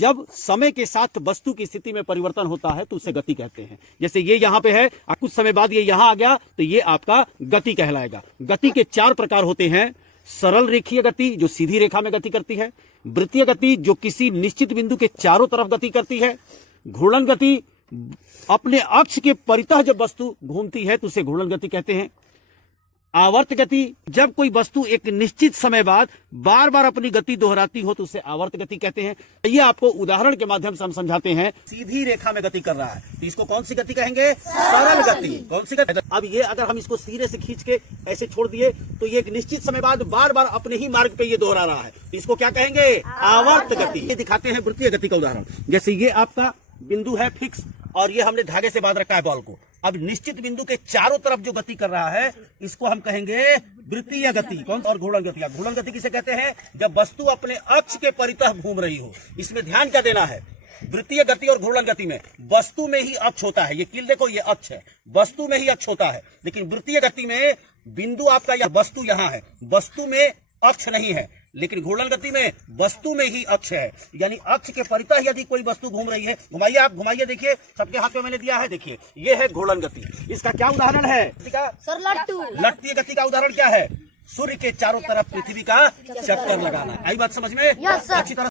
जब समय के साथ वस्तु की स्थिति में परिवर्तन होता है तो उसे गति कहते हैं। जैसे ये यहाँ पे है, कुछ समय बाद ये यहाँ आ गया तो ये आपका गति कहलाएगा। गति के 4 प्रकार होते हैं। सरल रेखीय गति जो सीधी रेखा में गति करती है, वृत्तीय गति जो किसी निश्चित बिंदु के चारों तरफ गति करती है, घूर्णन गति अपने अक्ष के परितः जब वस्तु घूमती है तो उसे घूर्णन गति कहते हैं। आवर्त गति जब कोई वस्तु एक निश्चित समय बाद बार बार अपनी गति दोहराती हो तो उसे आवर्त गति कहते हैं। ये आपको उदाहरण के माध्यम से हम समझाते हैं। सीधी रेखा में गति कर रहा है तो इसको कौन सी गति कहेंगे? सरल गति। कौन सी गति? अब ये अगर हम इसको सिरे से खींच के ऐसे छोड़ दिए तो ये एक निश्चित समय बाद बार बार अपने ही मार्ग पे ये दोहरा रहा है तो इसको क्या कहेंगे? आवर्त गति। ये दिखाते हैं वृत्तीय गति का उदाहरण। जैसे ये आपका बिंदु है फिक्स और ये हमने धागे से बांध रखा है बॉल को। अब निश्चित बिंदु के चारों तरफ जो गति कर रहा है इसको हम कहेंगे वृत्तीय गति। कौन? और घूर्णन गति। घूर्णन गति किसे कहते हैं? जब वस्तु अपने अक्ष के परितः घूम रही हो। इसमें ध्यान क्या देना है? वृत्तीय गति और घूर्णन गति में वस्तु में ही अक्ष होता है। ये कील देखो, ये अक्ष है, वस्तु में ही अक्ष होता है। लेकिन वृत्तीय गति में बिंदु आपका या वस्तु यहाँ है, वस्तु में अक्ष नहीं है। लेकिन घूर्णन गति में वस्तु में ही अक्ष है, यानी अक्ष के परितः यदि कोई वस्तु घूम रही है। घुमाइए, आप घुमाइए, देखिए सबके हाथ में मैंने दिया है, देखिए ये है घूर्णन गति। इसका क्या उदाहरण है? लट्टू गति का उदाहरण क्या है? सूर्य के चारों तरफ पृथ्वी का चक्कर लगाना। आई बात समझ में? अच्छी तरह